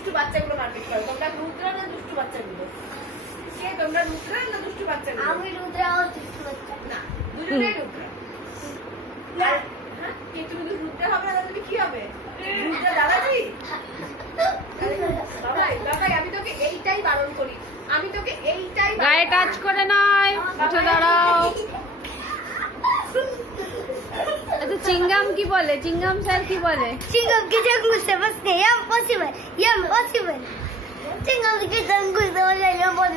দুষ্টু বাচ্চাগুলো মারপিট করো? তোমরা রুদ্রা না দুষ্টু বাচ্চাগুলো? কে তোমরা, রুদ্রা না দুষ্টু বাচ্চাগুলো? আমি রুদ্রা আর দুষ্টু বাচ্চা না, দুজনেই রুদ্রা। হ্যাঁ, কে তুমি রুদ্রা হবে না, তুমি কি হবে? রুদ্রা দাদাজি? বাবাই বাবাই, আমি তোকে এইটাই বারণ করি, আমি তোকে এইটাই গায়ে টাচ করে নয়, উঠে দাঁড়াও। আচ্ছা চিংগাম কি বলে? চিংগাম স্যার কি বলে? Chingam que te gusta, mas que é impossível. Chingam que te gusta, olha, eu vou.